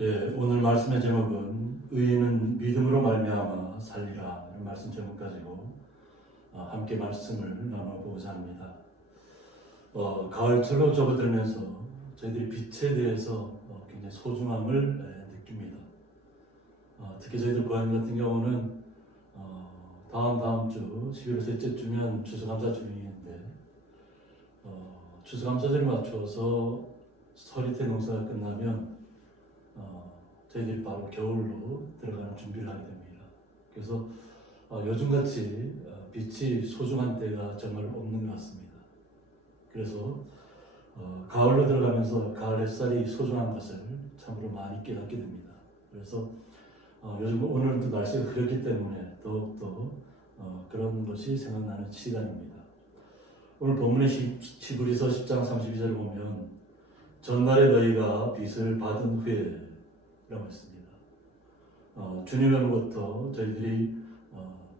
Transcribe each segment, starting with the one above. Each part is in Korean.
예, 오늘 말씀의 제목은 의인은 믿음으로 말미암아 살리라 이런 말씀 제목 가지고 함께 말씀을 나눠보고자 합니다. 가을철로 접어들면서 저희들이 빛에 대해서 굉장히 소중함을 느낍니다. 특히 저희들 고향 같은 경우는 다음 주 11월 셋째 주면 추수감사 주일인데 추수감사절에 맞춰서 서리태 농사가 끝나면 저희들이 바로 겨울로 들어가는 준비를 하게 됩니다. 그래서 요즘같이 빛이 소중한 때가 정말 없는 것 같습니다. 그래서 가을로 들어가면서 가을 햇살이 소중한 것을 참으로 많이 깨닫게 됩니다. 그래서 요즘 오늘은 또 날씨가 그렇기 때문에 더욱더 그런 것이 생각나는 시간입니다. 오늘 본문의 히브리서 10장 32절을 보면 전날에 너희가 빛을 받은 후에 라고 했습니다. 주님으로부터 저희들이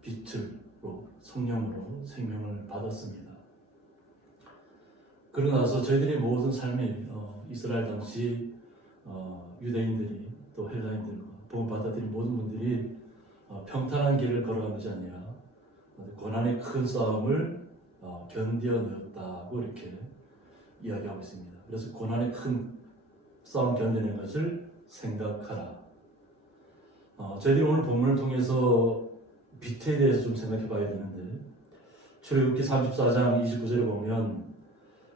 빛으로 성령으로 생명을 받았습니다. 그러고 나서 저희들의 모든 삶이 이스라엘 당시 유대인들이 또 헬라인들과 복음 받아들인 모든 분들이 평탄한 길을 걸어간 것이 아니라 고난의 큰 싸움을 견뎌내었다고 이렇게 이야기하고 있습니다. 그래서 고난의 큰 싸움 견뎌낸 것을 생각하라. 저희들이 오늘 본문을 통해서 빛에 대해서 좀 생각해 봐야 되는데 출애굽기 34장 29절에 보면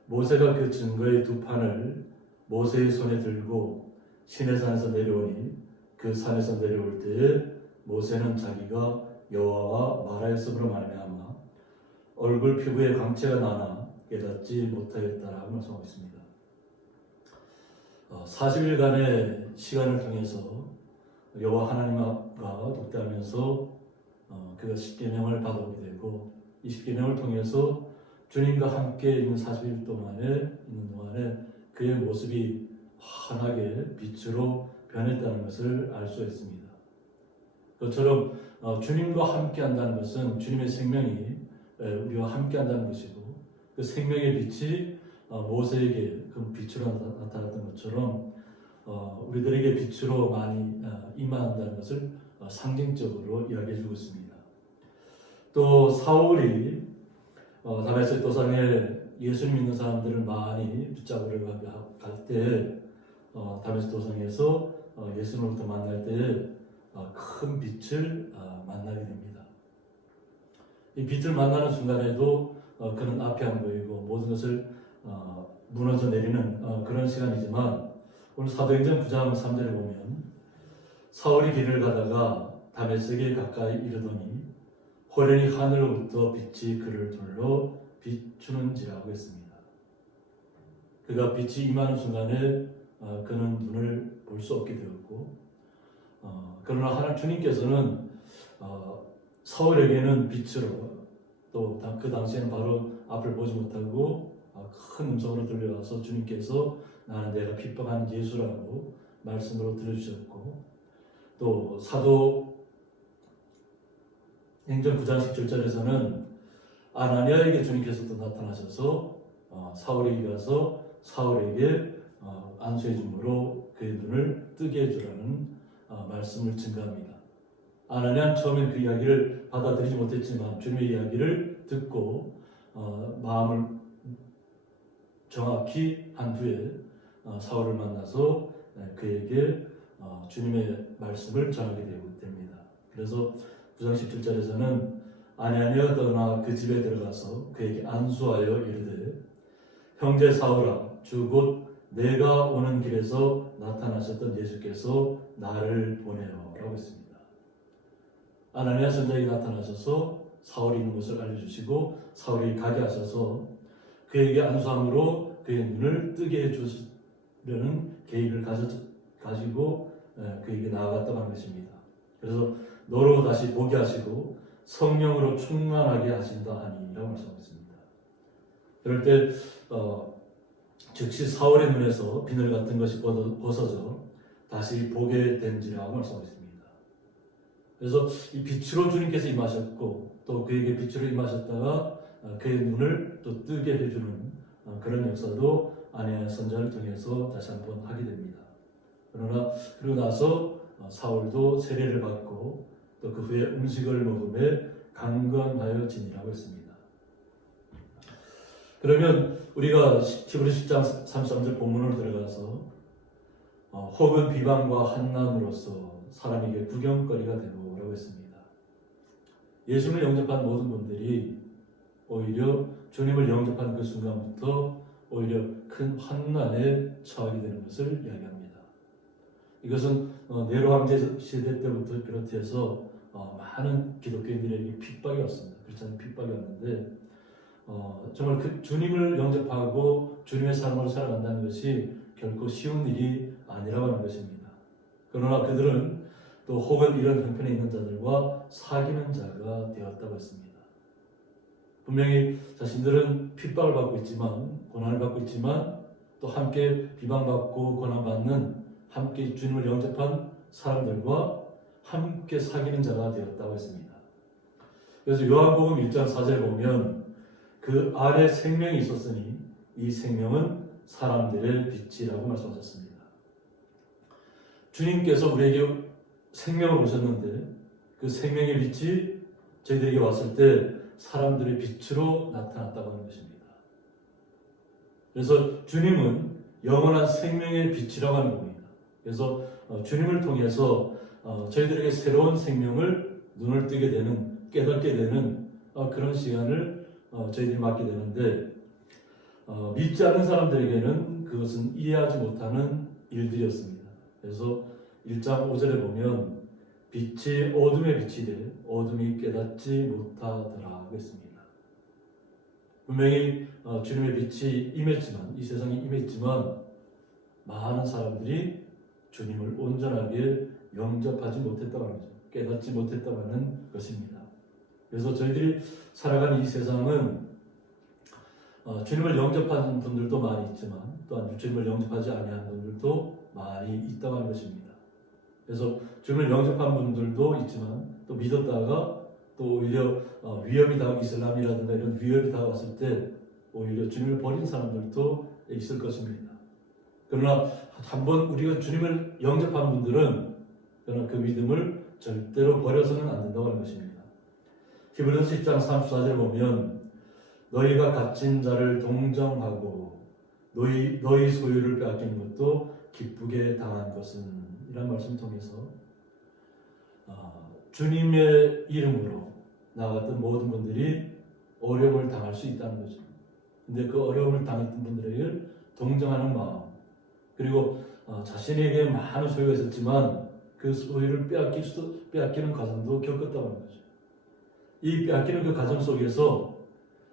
모세가 그 증거의 두 판을 모세의 손에 들고 시내산에서 내려오니 그 산에서 내려올 때에 모세는 자기가 여호와와 말하였으므로 말미암아 얼굴 피부에 광채가 나나 깨닫지 못하였다라고 말씀하고 있습니다. 40일간의 시간을 통해서 여호와 하나님 앞과 독대하면서 그가 십계명을 받아오게 되고 이 십계명을 통해서 주님과 함께 있는 40일 동안에 그의 모습이 환하게 빛으로 변했다는 것을 알 수 있습니다. 그것처럼 주님과 함께 한다는 것은 주님의 생명이 우리와 함께 한다는 것이고 그 생명의 빛이 모세에게 그 빛으로 나타났던 것처럼 우리들에게 빛으로 많이 임한다는 것을 상징적으로 이야기해주고 있습니다. 또 사울이 다메섹 도상에 예수님 믿는 사람들을 많이 붙잡으러 갈 때 다메섹 도상에서 예수님으로부터 만날 때 큰 빛을 만나게 됩니다. 이 빛을 만나는 순간에도 그는 앞이 안 보이고 모든 것을 무너져 내리는 그런 시간이지만 오늘 사도행전 9장 3절에 보면 사울이 길을 가다가 다메섹에 가까이 이르더니 호련히 하늘로부터 빛이 그를 둘러 비추는지라고 했습니다. 그가 빛이 임하는 순간에 그는 눈을 볼 수 없게 되었고 그러나 하나님 주님께서는 사울에게는 빛으로 또 그 당시에는 바로 앞을 보지 못하고 큰 음성으로 들려와서 주님께서 나는 내가 핍박하는 예수라고 말씀으로 들려주셨고 또 사도 행전 9장 17절에서는 아나니아에게 주님께서 또 나타나셔서 사울에게 가서 사울에게 안수해 줌으로 그의 눈을 뜨게 해주라는 말씀을 증가합니다. 아나니아는 처음엔 그 이야기를 받아들이지 못했지만 주님의 이야기를 듣고 마음을 정확히 한 후에 사울을 만나서 그에게 주님의 말씀을 전하게 됩니다. 그래서 9장 17절에서는 아나니아가 떠나 그 집에 들어가서 그에게 안수하여 이르되 형제 사울아 주 곧 내가 오는 길에서 나타나셨던 예수께서 나를 보내어 라고 했습니다. 아나니아 선자에게 나타나셔서 사울이 있는 곳을 알려주시고 사울이 가게 하셔서 그에게 안수함으로 그의 눈을 뜨게 해주려는 계획을 가지고 그에게 나아갔다고 하는 것입니다. 그래서 너로 다시 보게 하시고 성령으로 충만하게 하신다 하니라고 말씀하셨습니다. 그럴 때 즉시 사울의 눈에서 비늘 같은 것이 벗어져 다시 보게 된지라고 말씀하셨습니다. 그래서 이 빛으로 주님께서 임하셨고 또 그에게 빛으로 임하셨다가 그의 눈을 또 뜨게 해주는 그런 역사도 아나니아 선자를 통해서 다시 한번 하게 됩니다. 그러나 그러고 나서 사울도 세례를 받고 또 그 후에 음식을 먹음에 강건하여 지니라고 했습니다. 그러면 우리가 히브리 10장 33절 본문으로 들어가서 혹은 비방과 한난으로서 사람에게 구경거리가 되고라고 했습니다. 예수를 영접한 모든 분들이 오히려 주님을 영접한 그 순간부터 오히려 큰 환난에 처하게 되는 것을 이야기합니다. 이것은 네로 황제 시대 때부터 비롯해서 많은 기독교인들에게 핍박이 왔습니다. 그렇지 핍박이 왔는데 정말 그 주님을 영접하고 주님의 삶으로 살아간다는 것이 결코 쉬운 일이 아니라고 하는 것입니다. 그러나 그들은 또 혹은 이런 형편에 있는 자들과 사귀는 자가 되었다고 했습니다. 분명히 자신들은 핍박을 받고 있지만 고난을 받고 있지만 또 함께 비방받고 고난받는 함께 주님을 영접한 사람들과 함께 사귀는 자가 되었다고 했습니다. 그래서 요한복음 1장 4절에 보면 그 안에 생명이 있었으니 이 생명은 사람들의 빛이라고 말씀하셨습니다. 주님께서 우리에게 생명을 오셨는데 그 생명의 빛이 저희들에게 왔을 때 사람들의 빛으로 나타났다고 하는 것입니다. 그래서 주님은 영원한 생명의 빛이라고 하는 겁니다. 그래서 주님을 통해서 저희들에게 새로운 생명을 눈을 뜨게 되는, 깨닫게 되는 그런 시간을 저희들이 맞게 되는데 믿지 않는 사람들에게는 그것은 이해하지 못하는 일들이었습니다. 그래서 1장 5절에 보면 빛이 어둠의 빛이 돼 어둠이 깨닫지 못하더라고 했습니다. 분명히 주님의 빛이 임했지만 이 세상에 임했지만 많은 사람들이 주님을 온전하게 영접하지 못했다고 하는 거죠. 깨닫지 못했다고 하는 것입니다. 그래서 저희들이 살아가는 이 세상은 주님을 영접한 분들도 많이 있지만 또한 주님을 영접하지 아니한 분들도 많이 있다고 하는 것입니다. 그래서 주님을 영접한 분들도 있지만 또 믿었다가 또 오히려 위협이 다가오고 이슬람이라든가 이런 위협이 다가왔을 때 오히려 주님을 버린 사람들도 있을 것입니다. 그러나 한번 우리가 주님을 영접한 분들은 그러나 그 믿음을 절대로 버려서는 안 된다고 하는 것입니다. 히브리서 10장 34절 보면 너희가 갇힌 자를 동정하고 너희 소유를 빼앗기는 것도 기쁘게 당한 것은 이란 말씀을 통해서 주님의 이름으로 나아갔던 모든 분들이 어려움을 당할 수 있다는 거죠. 근데 그 어려움을 당했던 분들에게 동정하는 마음 그리고 자신에게 많은 소유가 있었지만 그 소유를 빼앗기는 과정도 겪었다고 하는 거죠. 이 빼앗기는 그 과정 속에서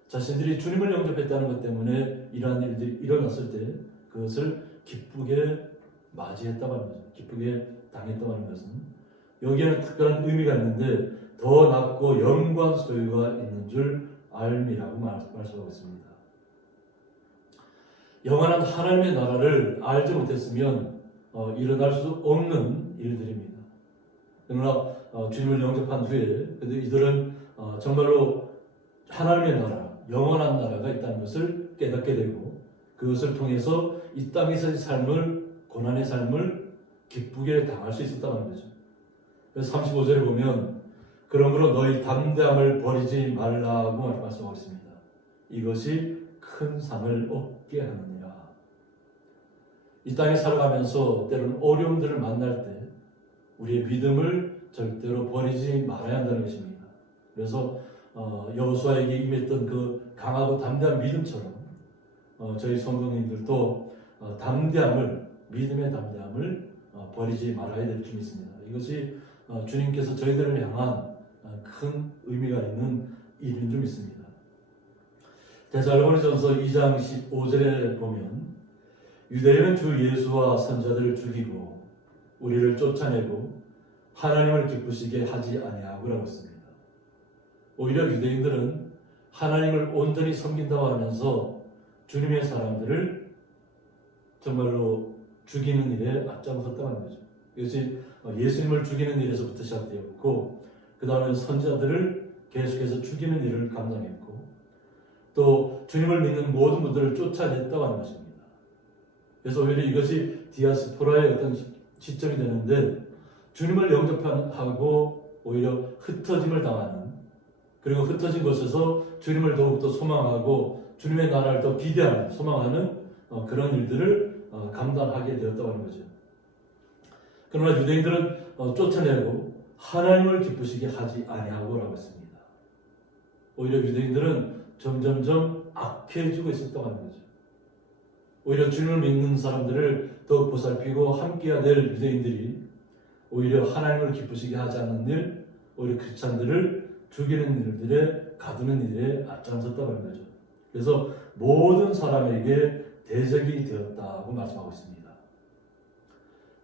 자신들이 주님을 영접했다는 것 때문에 이러한 일들이 일어났을 때 그것을 기쁘게 맞이했다고 하는 거죠. 기쁘게 당했다고 하는 것은 여기에는 특별한 의미가 있는데 더 낫고 영광 소유가 있는 줄 알미라고 말씀하고 있습니다. 영원한 하나님의 나라를 알지 못했으면 일어날 수 없는 일들입니다. 그러나 주님을 영접한 후에 이들은 정말로 하나님의 나라, 영원한 나라가 있다는 것을 깨닫게 되고 그것을 통해서 이 땅에서의 삶을, 고난의 삶을 기쁘게 당할 수 있었다는 거죠. 그래서 35절에 보면 그러므로 너희 담대함을 버리지 말라고 말씀하고 있습니다. 이것이 큰 상을 얻게 하느니라. 이 땅에 살아가면서 때로는 어려움들을 만날 때 우리의 믿음을 절대로 버리지 말아야 한다는 것입니다. 그래서 여호수아에게 임했던 그 강하고 담대한 믿음처럼 저희 성도님들도 믿음의 담대함을 버리지 말아야 될 줄이 있습니다. 이것이 주님께서 저희들을 향한 큰 의미가 있는 일인 줄 믿습니다. 데살로니가전서 2장 15절에 보면 유대인은 주 예수와 선자들을 죽이고 우리를 쫓아내고 하나님을 기쁘시게 하지 아니하고라고 했습니다. 오히려 유대인들은 하나님을 온전히 섬긴다고 하면서 주님의 사람들을 정말로 죽이는 일에 앞장섰다고 하는 거죠. 이것이 예수님을 죽이는 일에서부터 시작되었고 그 다음에 선자들을 계속해서 죽이는 일을 감당했고 또 주님을 믿는 모든 분들을 쫓아냈다고 하는 것입니다. 그래서 오히려 이것이 디아스포라의 어떤 시점이 되는데 주님을 영접하고 오히려 흩어짐을 당하는, 그리고 흩어진 곳에서 주님을 더욱더 소망하고 주님의 나라를 더 기대하는, 소망하는 그런 일들을 감당하게 되었다고 하는 거죠. 그러나 유대인들은 쫓아내고 하나님을 기쁘시게 하지 아니하고 라고 했습니다. 오히려 유대인들은 점점점 악해지고 있었다고 하는 거죠. 오히려 주님을 믿는 사람들을 더욱 보살피고 함께해야 될 유대인들이 오히려 하나님을 기쁘시게 하지 않는 일, 오히려 크리스찬들을 죽이는 일들에, 가두는 일에 앞장섰다고 하는 거죠. 그래서 모든 사람에게 대적이 되었다고 말씀하고 있습니다.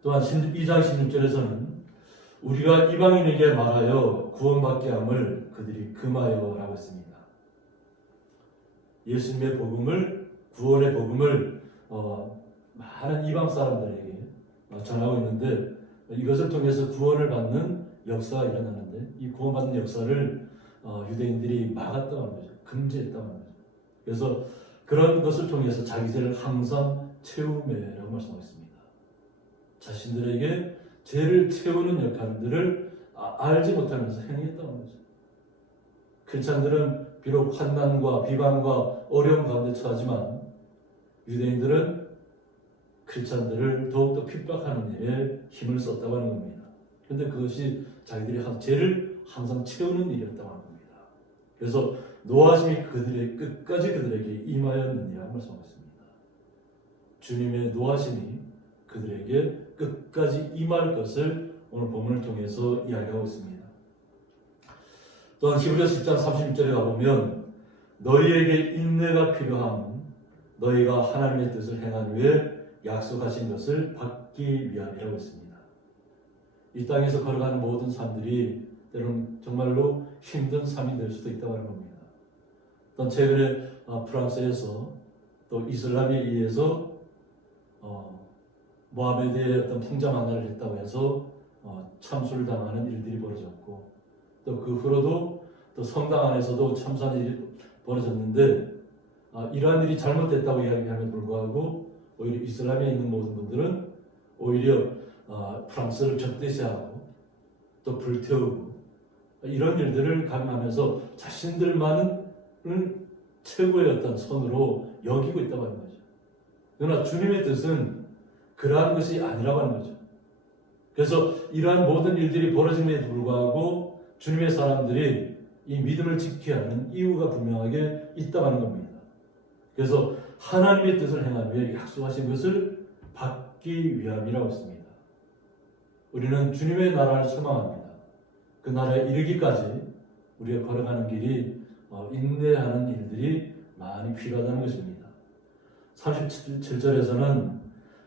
또한 2장 16절에서는 우리가 이방인에게 말하여 구원받게 함을 그들이 금하여 라고 했습니다. 예수님의 복음을, 구원의 복음을 많은 이방 사람들에게 전하고 있는데, 이것을 통해서 구원을 받는 역사가 일어나는데, 이 구원받는 역사를 유대인들이 막았다고 하는 거죠. 금지했다고 하는 거죠. 그래서 그런 것을 통해서 자기 죄를 항상 채우매라고 말씀하고 있습니다. 자신들에게 죄를 채우는 역할들을 알지 못하면서 행했다는 거죠. 크리스찬들은 비록 환난과 비방과 어려움 가운데 처하지만 유대인들은 크리스찬들을 더욱더 핍박하는 일에 힘을 썼다고 하는 겁니다. 그런데 그것이 자기들이 한 죄를 항상 채우는 일이었다고 하는 겁니다. 그래서 노하심이 끝까지 그들에게 임하였느니라 말씀하고 있습니다. 주님의 노하심이 그들에게 끝까지 임할 것을 오늘 본문을 통해서 이야기하고 있습니다. 또한 히브리서 10장 36절에 가보면 너희에게 인내가 필요함 너희가 하나님의 뜻을 행한 후에 약속하신 것을 받기 위함이라고 했습니다. 이 땅에서 걸어가는 모든 삶들이 때로는 정말로 힘든 삶이 될 수도 있다고 하는 겁니다. 또 최근에 프랑스에서 또 이슬람에 의해서 모하메드의 어떤 풍자 만화를 했다고 해서 참수를 당하는 일들이 벌어졌고, 또 그 후로도 또 성당 안에서도 참수하는 일이 벌어졌는데, 이러한 일이 잘못됐다고 이야기함에 불구하고 오히려 이슬람에 있는 모든 분들은 오히려 프랑스를 적대시하고 또 불태우고 이런 일들을 감행하면서 자신들만은 최고의 어떤 선으로 여기고 있다고 하는 거죠. 그러나 주님의 뜻은 그러한 것이 아니라고 하는 거죠. 그래서 이러한 모든 일들이 벌어짐에도 불구하고 주님의 사람들이 이 믿음을 지켜야 하는 이유가 분명하게 있다고 하는 겁니다. 그래서 하나님의 뜻을 행하기 위해 약속하신 것을 받기 위함이라고 했습니다. 우리는 주님의 나라를 소망합니다. 그 나라에 이르기까지 우리가 걸어가는 길이 인내하는 일들이 많이 필요하다는 것입니다. 37절에서는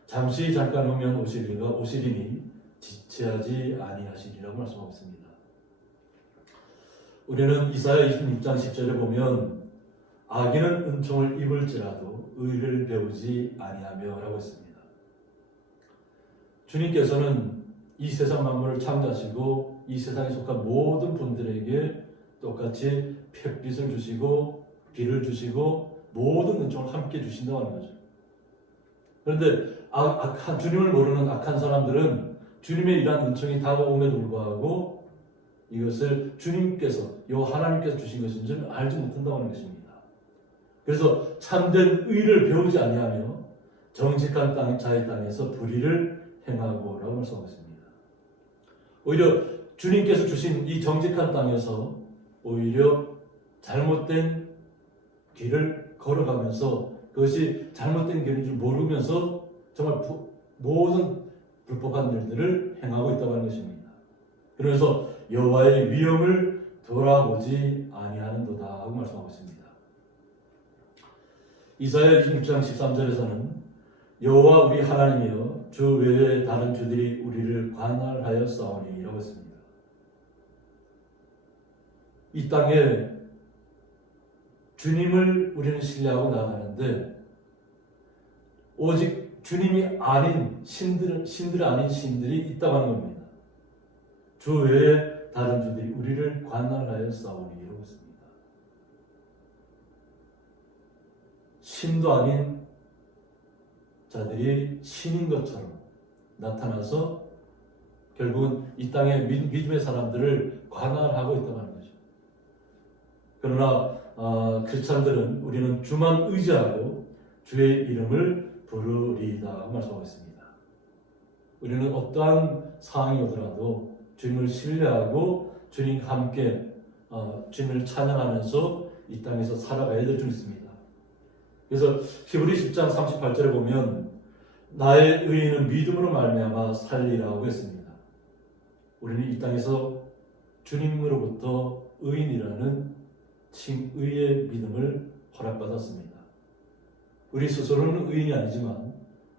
잠시 잠깐 오면 오시리니 지체하지 아니하시리라고 말씀하고 있습니다. 우리는 이사야 26장 10절에 보면 악인은 은총을 입을지라도 의를 배우지 아니하며 라고 했습니다. 주님께서는 이 세상 만물을 창조하시고 이 세상에 속한 모든 분들에게 똑같이 햇빛을 주시고 비를 주시고 모든 은총을 함께 주신다고 하는 거죠. 그런데 주님을 모르는 악한 사람들은 주님의 이러한 은총이 다가옴에도 불구하고 이것을 주님께서, 하나님께서 주신 것인 줄 알지 못한다고 하는 것입니다. 그래서 참된 의를 배우지 아니하며 정직한 자의 땅에서 불의를 행하고 라고 말씀하고 있습니다. 오히려 주님께서 주신 이 정직한 땅에서 오히려 잘못된 길을 걸어가면서 그것이 잘못된 길인 줄 모르면서 정말 모든 불법한 일들을 행하고 있다고 하는 것입니다. 그래서 여호와의 위엄을 돌아보지 아니하는도다 하고 말씀하고 있습니다. 이사야 26장 13절에서는 여호와 우리 하나님이여 주 외에 다른 주들이 우리를 관할하여 싸우니 라고 했습니다. 이 땅에 주님을 우리는 신뢰하고 나가는데 오직 주님이 아닌 신들 아닌 신들이 있다고 하는 겁니다. 주 외에 다른 주들이 우리를 관할하여 싸우니 이러고 있습니다. 신도 아닌 자들이 신인 것처럼 나타나서 결국은 이 땅의 믿음의 사람들을 관할하고 있다는 거죠. 그러나 크리스찬들은 우리는 주만 의지하고 주의 이름을 부르리이다 말씀하고 있습니다. 우리는 어떠한 상황이 오더라도 주님을 신뢰하고 주님과 함께 주님을 찬양하면서 이 땅에서 살아가야 될 줄 믿습니다. 그래서 히브리 10장 38절에 보면 나의 의인은 믿음으로 말미암아 살리라고 했습니다. 우리는 이 땅에서 주님으로부터 의인이라는 칭의의 믿음을 허락받았습니다. 우리 스스로는 의인이 아니지만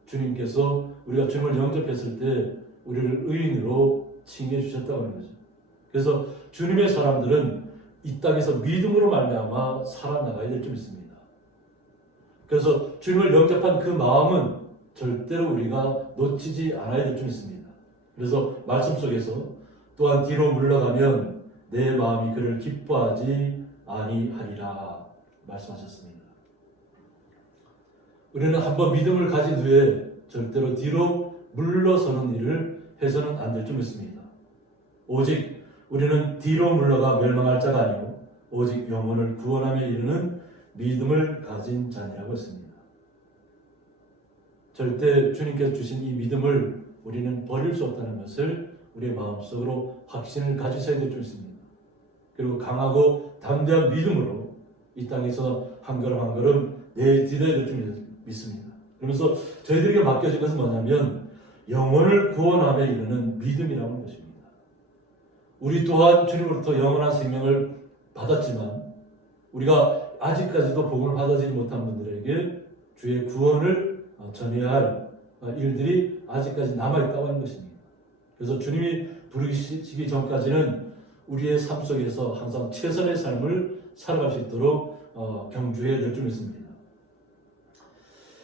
주님께서 우리가 주님을 영접했을 때 우리를 의인으로 칭해 주셨다고 하는 거죠. 그래서 주님의 사람들은 이 땅에서 믿음으로 말미암아 살아나가야 될 줄 믿습니다. 그래서 주님을 영접한 그 마음은 절대로 우리가 놓치지 않아야 될 줄 믿습니다. 그래서 말씀 속에서 또한 뒤로 물러가면 내 마음이 그를 기뻐하지 아니하리라 말씀하셨습니다. 우리는 한번 믿음을 가진 후에 절대로 뒤로 물러서는 일을 해서는 안 될 줄 믿습니다. 오직 우리는 뒤로 물러가 멸망할 자가 아니고 오직 영혼을 구원함에 이르는 믿음을 가진 자니라고 했습니다. 절대 주님께서 주신 이 믿음을 우리는 버릴 수 없다는 것을 우리의 마음속으로 확신을 가지셔야 될 줄 믿습니다. 그리고 강하고 담대한 믿음으로 이 땅에서 한 걸음 한 걸음 내딛어야 될 줄 믿습니다. 그러면서 저희들에게 맡겨진 것은 뭐냐면 영혼을 구원함에 이르는 믿음이라는 것입니다. 우리 또한 주님으로부터 영원한 생명을 받았지만 우리가 아직까지도 복음을 받아들이지 못한 분들에게 주의 구원을 전해야 할 일들이 아직까지 남아있다고 하는 것입니다. 그래서 주님이 부르시기 전까지는 우리의 삶 속에서 항상 최선의 삶을 살아갈 수 있도록 경주해야 될 줄 믿습니다.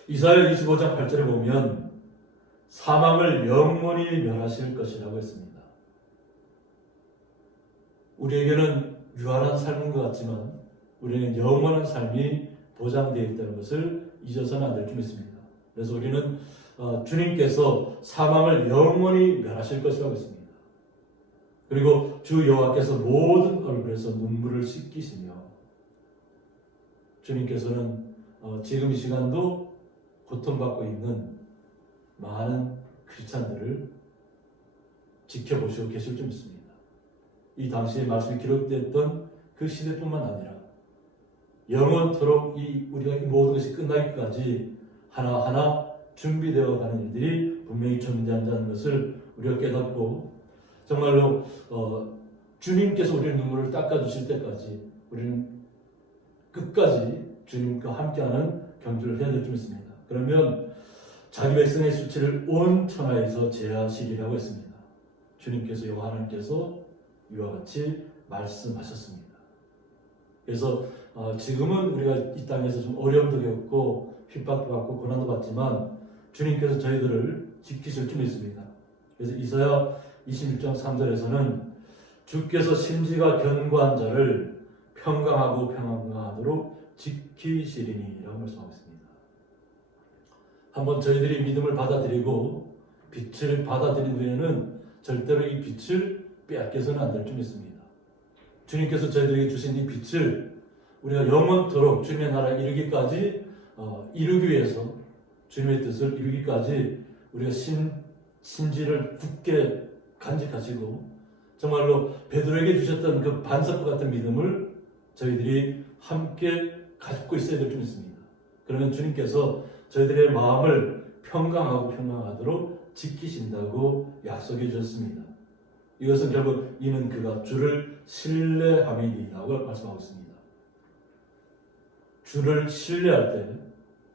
이사야 25장 8절에 보면 사망을 영원히 멸하실 것이라고 했습니다. 우리에게는 유한한 삶인 것 같지만 우리는 영원한 삶이 보장되어 있다는 것을 잊어서는 안 될 줄 믿습니다. 그래서 우리는 주님께서 사망을 영원히 멸하실 것이라고 했습니다. 그리고 주 여호와께서 모든 얼굴에서 눈물을 씻기시며 주님께서는 지금 이 시간도 고통받고 있는 많은 크리스찬들을 지켜보시고 계실 줄 믿습니다. 이 당시에 말씀이 기록됐던 그 시대뿐만 아니라 영원토록 우리가 이 모든 것이 끝나기까지 하나하나 준비되어 가는 일들이 분명히 존재한다는 것을 우리가 깨닫고 정말로 주님께서 우리의 눈물을 닦아주실 때까지 우리는 끝까지 주님과 함께하는 경주를 해야 될 줄 믿습니다. 그러면 자기 백성의 수치를 온 천하에서 제하시리라고 했습니다. 주님께서 여호와 하나님께서 이와 같이 말씀하셨습니다. 그래서 지금은 우리가 이 땅에서 좀 어려움도 겪고 핍박도 받고 고난도 받지만 주님께서 저희들을 지키실 줄 믿습니다. 그래서 이사야 26장 3절에서는 주께서 심지가 견고한 자를 평강하고 평안하도록 지키시리니 라고 말씀하고 있습니다. 한번 저희들이 믿음을 받아들이고 빛을 받아들인 후에는 절대로 이 빛을 빼앗겨서는 안 될 줄 믿습니다. 주님께서 저희들에게 주신 이 빛을 우리가 영원토록 주님의 나라에 이르기까지 이루기 위해서 주님의 뜻을 이루기까지 우리가 심지를 굳게 간직하시고 정말로 베드로에게 주셨던 그 반석과 같은 믿음을 저희들이 함께 갖고 있어야 될 줄 믿습니다. 그러면 주님께서 저희들의 마음을 평강하고 평강하도록 지키신다고 약속해 주셨습니다. 이것은 결국 이는 그가 주를 신뢰함이니라고 말씀하고 있습니다. 주를 신뢰할 때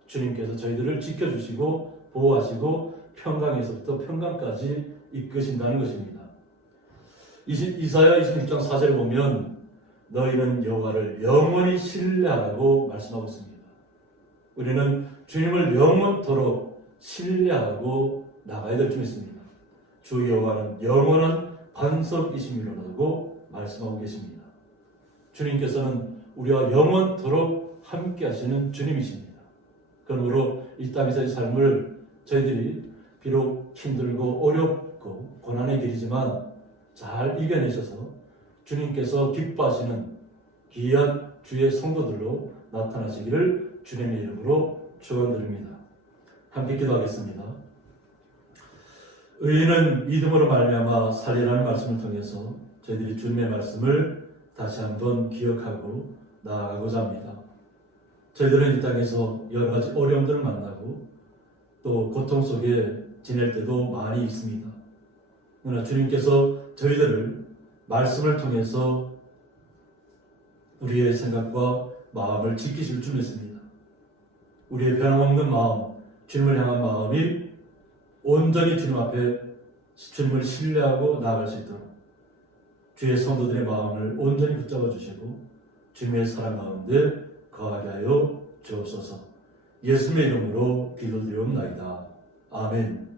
주님께서 저희들을 지켜주시고 보호하시고 평강에서부터 평강까지 이끄신다는 것입니다. 이사야 26장 4절에 보면 너희는 여호와를 영원히 신뢰하라고 말씀하고 있습니다. 우리는 주님을 영원토록 신뢰하고 나가야 될 줄 믿습니다. 주 여호와는 영원한 반석이심이라고 말씀하고 계십니다. 주님께서는 우리와 영원토록 함께 하시는 주님이십니다. 그러므로 이 땅에서의 삶을 저희들이 비록 힘들고 어렵고 고난의 길이지만 잘 이겨내셔서 주님께서 기뻐하시는 귀한 주의 성도들로 나타나시기를 주님의 이름으로 축원드립니다. 함께 기도하겠습니다. 의인은 믿음으로 말미암아 살리라는 말씀을 통해서 저희들이 주님의 말씀을 다시 한번 기억하고 나아가고자 합니다. 저희들은 이 땅에서 여러 가지 어려움들을 만나고 또 고통 속에 지낼 때도 많이 있습니다. 그러나 주님께서 저희들을 말씀을 통해서 우리의 생각과 마음을 지키실 줄 믿습니다. 우리의 변함없는 마음, 주님을 향한 마음이 온전히 주님 앞에 주님을 신뢰하고 나아갈 수 있도록 주의 성도들의 마음을 온전히 붙잡아 주시고 주님의 사랑 가운데 거하게 하여 주옵소서. 예수님의 이름으로 기도드리옵나이다. 아멘.